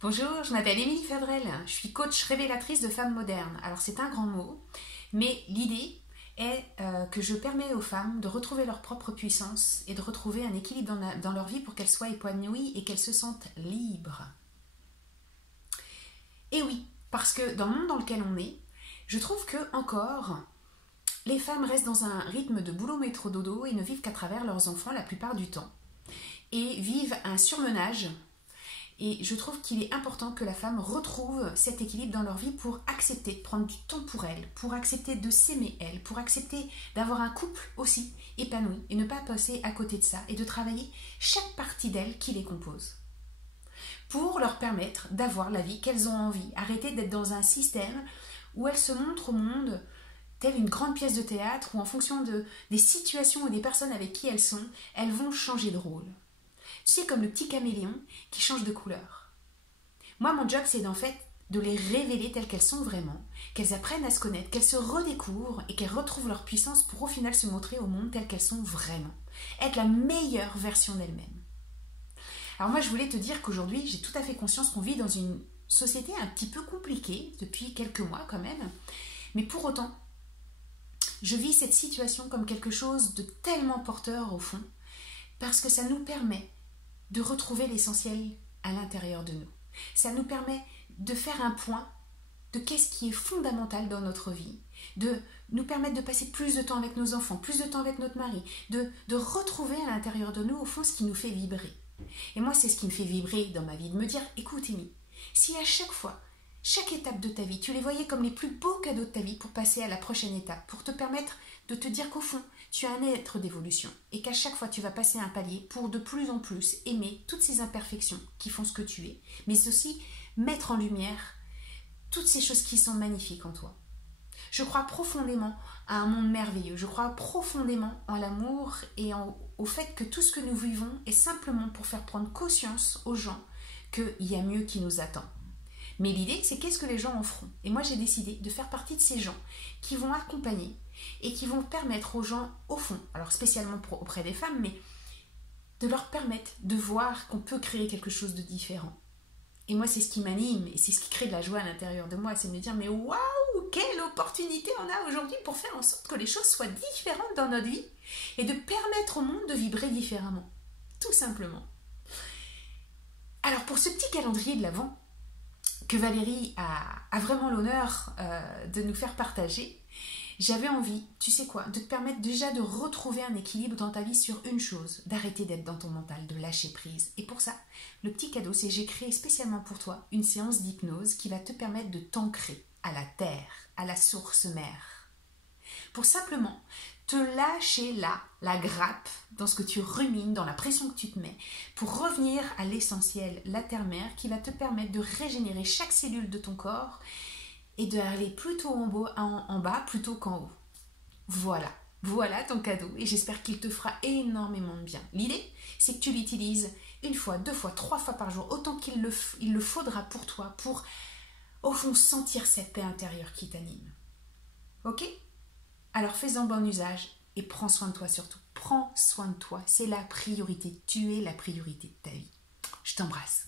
Bonjour, je m'appelle Émilie Favrel, je suis coach révélatrice de femmes modernes. Alors c'est un grand mot, mais l'idée est que je permets aux femmes de retrouver leur propre puissance et de retrouver un équilibre dans leur vie pour qu'elles soient épanouies et qu'elles se sentent libres. Et oui, parce que dans le monde dans lequel on est, je trouve que encore les femmes restent dans un rythme de boulot métro dodo et ne vivent qu'à travers leurs enfants la plupart du temps. Et vivent un surmenage. Et je trouve qu'il est important que la femme retrouve cet équilibre dans leur vie pour accepter de prendre du temps pour elle, pour accepter de s'aimer elle, pour accepter d'avoir un couple aussi épanoui et ne pas passer à côté de ça et de travailler chaque partie d'elle qui les compose. Pour leur permettre d'avoir la vie qu'elles ont envie, arrêter d'être dans un système où elles se montrent au monde telle une grande pièce de théâtre où en fonction des situations ou des personnes avec qui elles sont, elles vont changer de rôle. Tu sais, comme le petit caméléon qui change de couleur. Moi, mon job, c'est en fait de les révéler telles qu'elles sont vraiment, qu'elles apprennent à se connaître, qu'elles se redécouvrent et qu'elles retrouvent leur puissance pour au final se montrer au monde telles qu'elles sont vraiment. Être la meilleure version d'elles-mêmes. Alors moi, je voulais te dire qu'aujourd'hui, j'ai tout à fait conscience qu'on vit dans une société un petit peu compliquée, depuis quelques mois quand même, mais pour autant, je vis cette situation comme quelque chose de tellement porteur au fond, parce que ça nous permet de retrouver l'essentiel à l'intérieur de nous. Ça nous permet de faire un point de qu'est-ce qui est fondamental dans notre vie, de nous permettre de passer plus de temps avec nos enfants, plus de temps avec notre mari, de retrouver à l'intérieur de nous, au fond, ce qui nous fait vibrer. Et moi, c'est ce qui me fait vibrer dans ma vie, de me dire, écoute, Amy, si à chaque fois, chaque étape de ta vie, tu les voyais comme les plus beaux cadeaux de ta vie pour passer à la prochaine étape, pour te permettre de te dire qu'au fond, tu es un être d'évolution et qu'à chaque fois, tu vas passer un palier pour de plus en plus aimer toutes ces imperfections qui font ce que tu es, mais aussi mettre en lumière toutes ces choses qui sont magnifiques en toi. Je crois profondément à un monde merveilleux, je crois profondément en l'amour et au fait que tout ce que nous vivons est simplement pour faire prendre conscience aux gens qu'il y a mieux qui nous attend. Mais l'idée, c'est qu'est-ce que les gens en feront. Et moi, j'ai décidé de faire partie de ces gens qui vont accompagner et qui vont permettre aux gens, au fond, alors spécialement auprès des femmes, mais de leur permettre de voir qu'on peut créer quelque chose de différent. Et moi, c'est ce qui m'anime et c'est ce qui crée de la joie à l'intérieur de moi, c'est de me dire, mais waouh, quelle opportunité on a aujourd'hui pour faire en sorte que les choses soient différentes dans notre vie et de permettre au monde de vibrer différemment. Tout simplement. Alors, pour ce petit calendrier de l'Avent, que Valérie a vraiment l'honneur de nous faire partager, j'avais envie, tu sais quoi, de te permettre déjà de retrouver un équilibre dans ta vie sur une chose, d'arrêter d'être dans ton mental, de lâcher prise. Et pour ça, le petit cadeau, c'est que j'ai créé spécialement pour toi une séance d'hypnose qui va te permettre de t'ancrer à la terre, à la source mère. Pour simplement te lâcher là, la grappe, dans ce que tu rumines, dans la pression que tu te mets, pour revenir à l'essentiel, la terre-mère, qui va te permettre de régénérer chaque cellule de ton corps et d'aller plutôt en bas plutôt qu'en haut. Voilà ton cadeau et j'espère qu'il te fera énormément de bien. L'idée, c'est que tu l'utilises une fois, deux fois, trois fois par jour, autant qu'il le faudra pour toi, pour au fond sentir cette paix intérieure qui t'anime. Ok ? Alors fais-en bon usage et prends soin de toi surtout. Prends soin de toi, c'est la priorité. Tu es la priorité de ta vie. Je t'embrasse.